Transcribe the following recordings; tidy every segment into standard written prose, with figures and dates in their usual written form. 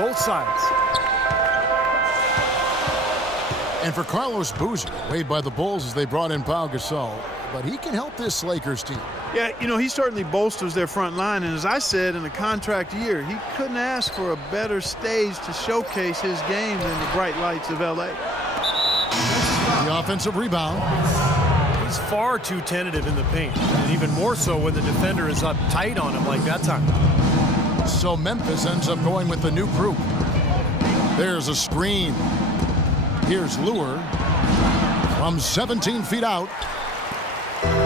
Both sides. And for Carlos Boozer, waived by the Bulls as they brought in Pau Gasol, but he can help this Lakers team. Yeah, you know, he certainly bolsters their front line, and as I said, in a contract year, he couldn't ask for a better stage to showcase his game than the bright lights of L.A. The offensive rebound. He's far too tentative in the paint, and even more so when the defender is up tight on him like that time. So Memphis ends up going with the new group. There's a screen. Here's Lure from 17 feet out.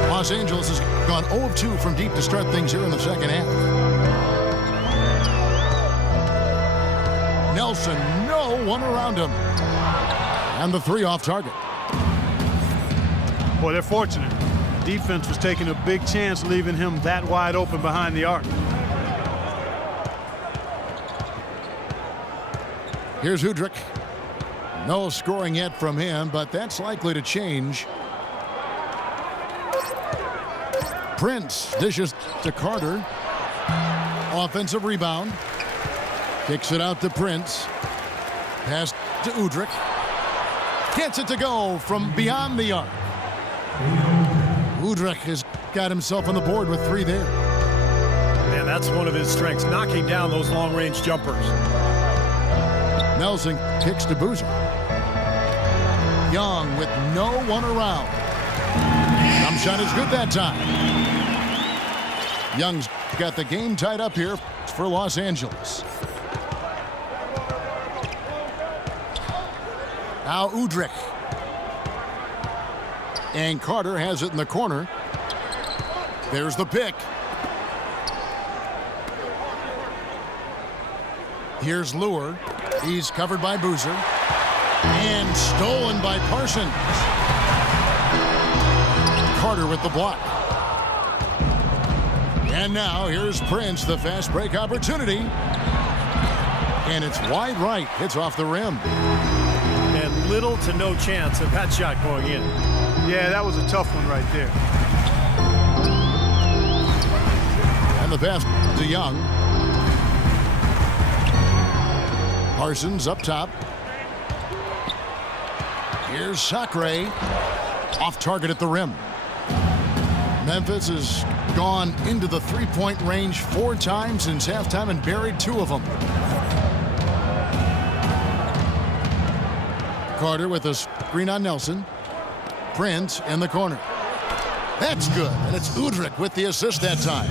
Los Angeles has gone 0 of 2 from deep to start things here in the second half. Nelson, no one around him. And the three off target. Boy, they're fortunate. Defense was taking a big chance leaving him that wide open behind the arc. Here's Udrich. No scoring yet from him, but that's likely to change. Prince dishes to Carter. Offensive rebound. Kicks it out to Prince. Pass to Udrich. Gets it to go from beyond the arc. Udrich has got himself on the board with 3 there. Man, that's one of his strengths, knocking down those long-range jumpers. Nelson kicks to Boozer. Young with no one around. Jump shot is good that time. Young's got the game tied up here for Los Angeles. Now Udrich. And Carter has it in the corner. There's the pick. Here's Lure. He's covered by Boozer. And stolen by Parsons. Carter with the block. And now here's Prince, the fast break opportunity. And it's wide right. Hits off the rim. And little to no chance of that shot going in. Yeah, that was a tough one right there. And the pass to Young. Parsons up top. Here's Sacre. Off target at the rim. Memphis has gone into the three-point range 4 times since halftime and buried 2 of them. Carter with a screen on Nelson. Prince in the corner. That's good, and it's Udrich with the assist that time.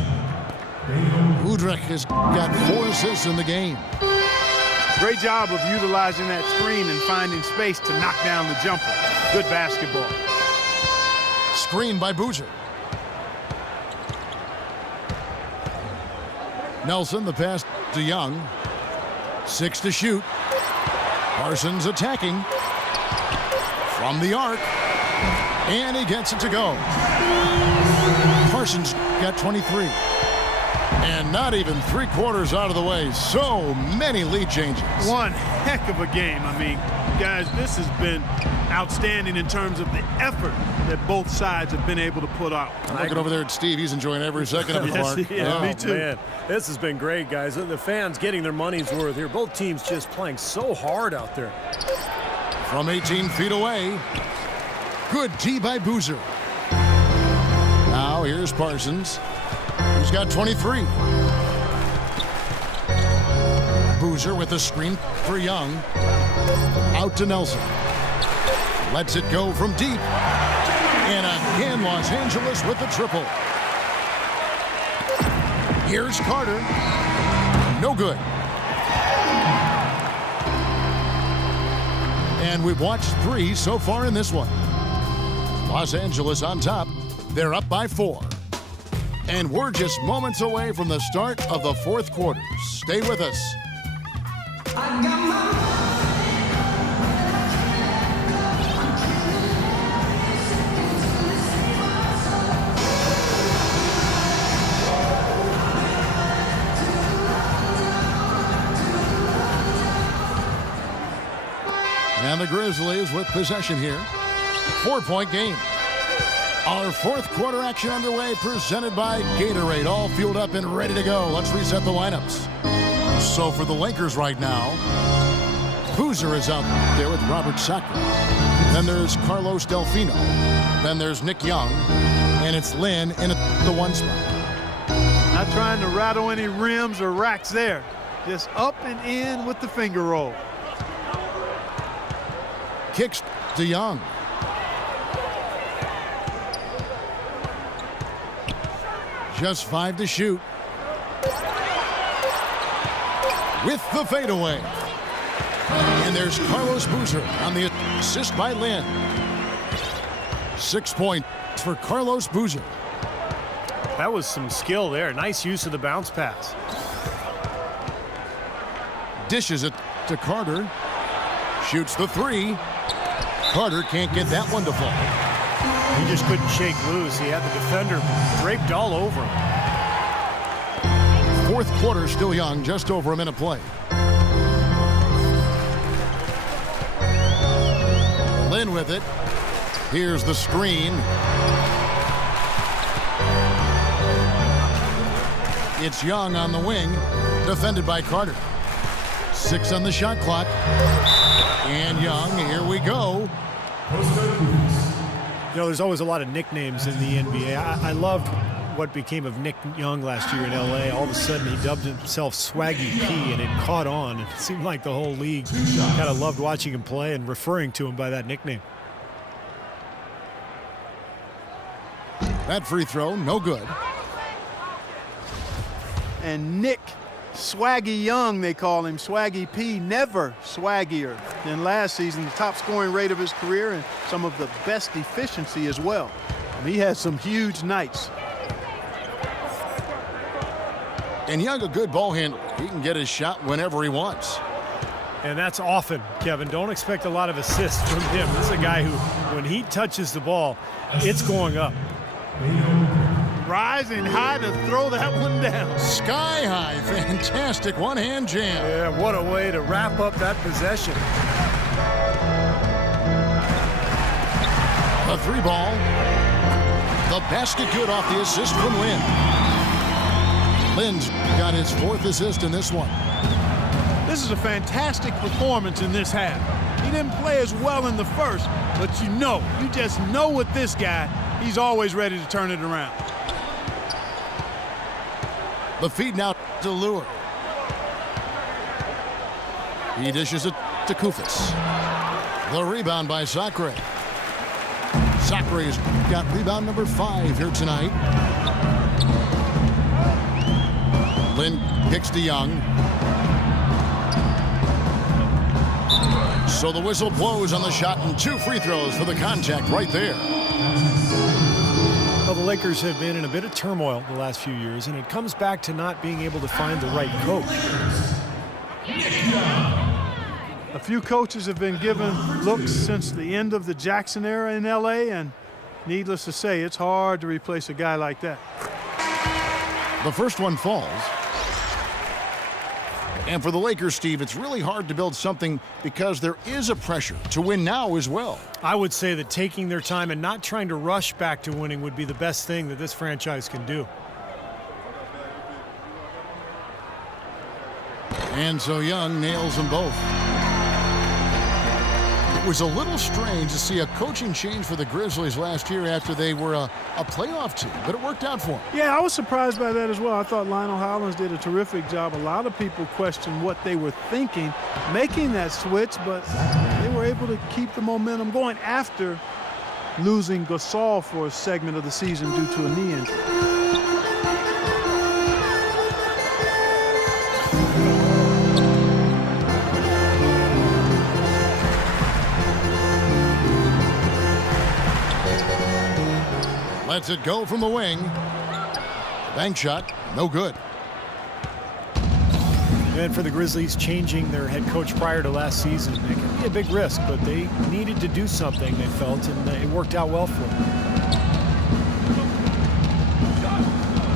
Udrich has got 4 assists in the game. Great job of utilizing that screen and finding space to knock down the jumper. Good basketball. Screen by Boozer. Nelson, the pass to Young. 6 to shoot. Parsons attacking. From the arc. And he gets it to go. Parsons got 23. And not even 3/4 out of the way. So many lead changes. One heck of a game. I mean, guys, this has been outstanding in terms of the effort that both sides have been able to put out. Looking over there at Steve. He's enjoying every second of it, Yes, Mark. yeah, me too. Man, this has been great, guys. The fans getting their money's worth here. Both teams just playing so hard out there. From 18 feet away. Good D by Boozer. Now here's Parsons. He's got 23. Boozer with a screen for Young. Out to Nelson. Lets it go from deep. And again, Los Angeles with the triple. Here's Carter. No good. And we've watched 3 so far in this one. Los Angeles on top. They're up by 4. And we're just moments away from the start of the 4th quarter. Stay with us. I got my And the Grizzlies with possession here. 4-point game. Our 4th quarter action underway, presented by Gatorade. All fueled up and ready to go. Let's reset the lineups. So for the Lakers right now, Boozer is out there with Robert Sacre. Then there's Carlos Delfino. Then there's Nick Young. And it's Lynn in the 1 spot. Not trying to rattle any rims or racks there. Just up and in with the finger roll. Kicks to Young. Just 5 to shoot. With the fadeaway. And there's Carlos Boozer on the assist by Lynn. 6 points for Carlos Boozer. That was some skill there. Nice use of the bounce pass. Dishes it to Carter. Shoots the 3. Carter can't get that one to fall. He just couldn't shake loose. He had the defender draped all over him. 4th quarter still young, just over a minute play. Lynn with it. Here's the screen. It's Young on the wing, defended by Carter. 6 on the shot clock. And Young, here we go. You know, there's always a lot of nicknames in the NBA. I loved what became of Nick Young last year in L.A. All of a sudden, he dubbed himself Swaggy P, and it caught on. And it seemed like the whole league kind of loved watching him play and referring to him by that nickname. That free throw, no good. And Nick Swaggy Young, they call him, Swaggy P, never swaggier than last season. The top scoring rate of his career and some of the best efficiency as well. And he has some huge nights. And Young, a good ball handler. He can get his shot whenever he wants. And that's often, Kevin. Don't expect a lot of assists from him. This is a guy who, when he touches the ball, it's going up. Rising high to throw that one down. Sky high, fantastic one-hand jam. Yeah, what a way to wrap up that possession. A 3 ball. The basket good off the assist from Lynn. Lynn's got his 4th assist in this one. This is a fantastic performance in this half. He didn't play as well in the first, but you just know with this guy, he's always ready to turn it around. The feed now to Lure. He dishes it to Kufis. The rebound by Sacre. Sacre's got rebound number 5 here tonight. Lynn kicks to Young. So the whistle blows on the shot and 2 free throws for the contact right there. Well, the Lakers have been in a bit of turmoil the last few years, and it comes back to not being able to find the right coach. A few coaches have been given looks since the end of the Jackson era in L.A., and needless to say, it's hard to replace a guy like that. The first one falls. And for the Lakers, Steve, it's really hard to build something because there is a pressure to win now as well. I would say that taking their time and not trying to rush back to winning would be the best thing that this franchise can do. And so Young nails them both. It was a little strange to see a coaching change for the Grizzlies last year after they were a playoff team, but it worked out for them. Yeah, I was surprised by that as well. I thought Lionel Hollins did a terrific job. A lot of people questioned what they were thinking, making that switch, but they were able to keep the momentum going after losing Gasol for a segment of the season due to a knee injury. Lets it go from the wing. Bank shot, no good. And for the Grizzlies, changing their head coach prior to last season, it can be a big risk, but they needed to do something, they felt, and it worked out well for them.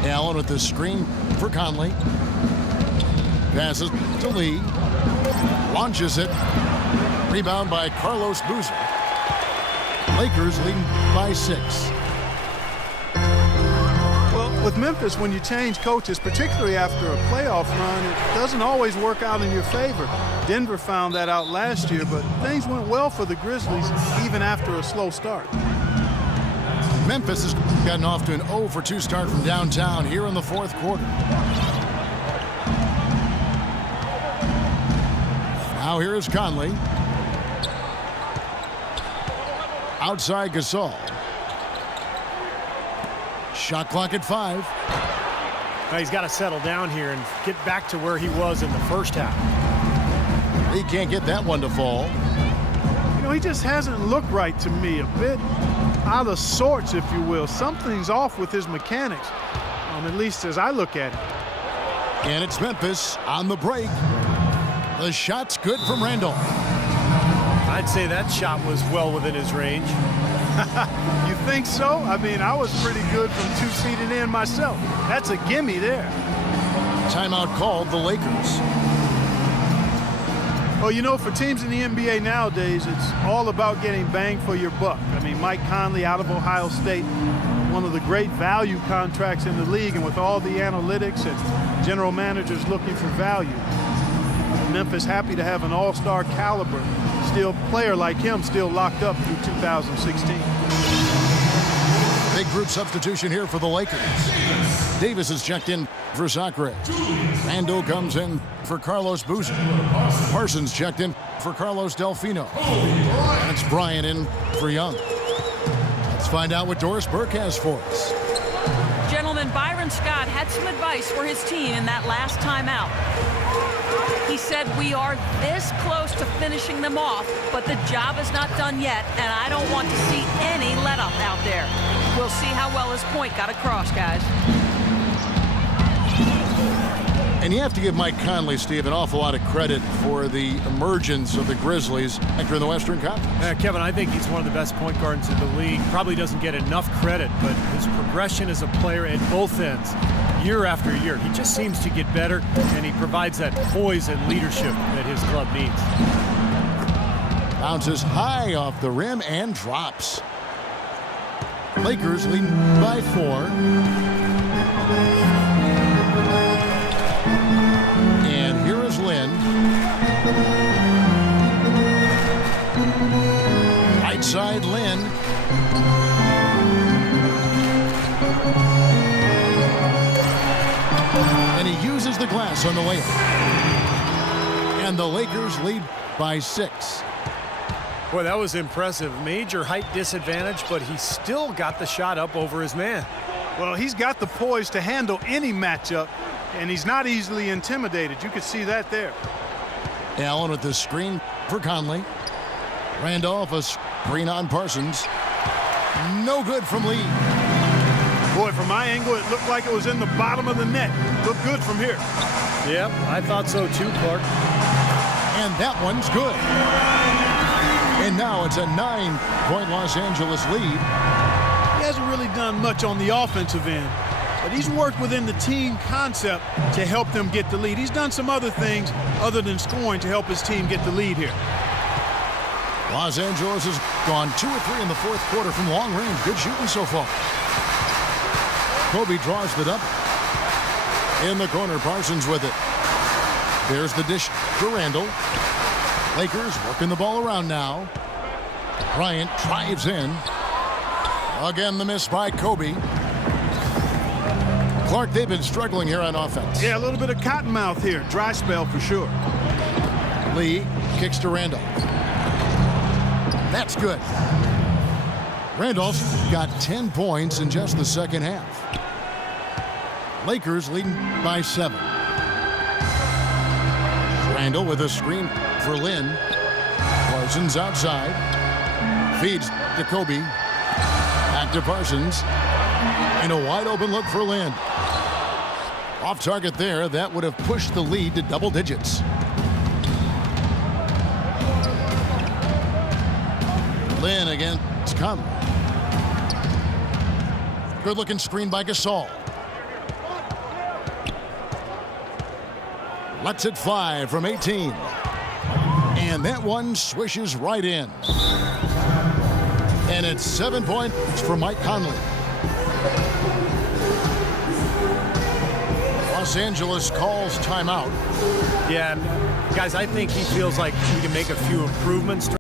Allen with the screen for Conley. Passes to Lee. Launches it. Rebound by Carlos Boozer. Lakers leading by 6. With Memphis, when you change coaches, particularly after a playoff run, it doesn't always work out in your favor. Denver found that out last year, but things went well for the Grizzlies even after a slow start. Memphis has gotten off to an 0-for-2 start from downtown here in the fourth quarter. Now here is Conley. Outside Gasol. Shot clock at 5. Now he's got to settle down here and get back to where he was in the first half. He can't get that one to fall. You know, he just hasn't looked right to me. A bit out of sorts, if you will. Something's off with his mechanics, at least as I look at it. And it's Memphis on the break. The shot's good from Randall. I'd say that shot was well within his range. You think so? I mean, I was pretty good from 2 feet and in myself. That's a gimme there. Timeout called the Lakers. Well, you know, for teams in the NBA nowadays, it's all about getting bang for your buck. I mean, Mike Conley out of Ohio State, one of the great value contracts in the league, and with all the analytics and general managers looking for value. Memphis happy to have an all-star caliber player like him still locked up through 2016. Big group substitution here for the Lakers. Davis is checked in for Sacre. Randall comes in for Carlos Boozer. Parsons checked in for Carlos Delfino. That's Bryant in for Young. Let's find out what Doris Burke has for us. Gentlemen, Byron Scott had some advice for his team in that last timeout. He said, we are this close to finishing them off, but the job is not done yet, and I don't want to see any let-up out there. We'll see how well his point got across, guys. And you have to give Mike Conley, Steve, an awful lot of credit for the emergence of the Grizzlies after the Western Conference. Kevin, I think he's one of the best point guards in the league. Probably doesn't get enough credit, but his progression as a player at both ends, year after year, he just seems to get better, and he provides that poise and leadership that his club needs. Bounces high off the rim and drops. Lakers leading by 4. And here is Lynn. Right side, Lynn. And he uses the glass on the layup. And the Lakers lead by 6. Boy, that was impressive. Major height disadvantage, but he still got the shot up over his man. Well, he's got the poise to handle any matchup, and he's not easily intimidated. You could see that there. Allen with the screen for Conley. Randolph, a screen on Parsons. No good from Lee. Boy, from my angle, it looked like it was in the bottom of the net. Looked good from here. Yep, I thought so too, Clark. And that one's good. And now it's a 9-point Los Angeles lead. He hasn't really done much on the offensive end, but he's worked within the team concept to help them get the lead. He's done some other things other than scoring to help his team get the lead here. Los Angeles has gone 2 or 3 in the fourth quarter from long range. Good shooting so far. Kobe draws it up. In the corner, Parsons with it. There's the dish to Randall. Lakers working the ball around now. Bryant drives in. Again, the miss by Kobe. Clark, they've been struggling here on offense. Yeah, a little bit of cottonmouth here. Dry spell for sure. Lee kicks to Randolph. That's good. Randolph's got 10 points in just the second half. Lakers leading by 7. Randall with a screen for Lynn. Parsons outside. Feeds to Kobe. Back to Parsons. And a wide open look for Lynn. Off target there. That would have pushed the lead to double digits. Lynn against Conley. Good looking screen by Gasol. Lets it fly from 18. And that one swishes right in. And it's 7 points for Mike Conley. Los Angeles calls timeout. Yeah, and guys, I think he feels like we can make a few improvements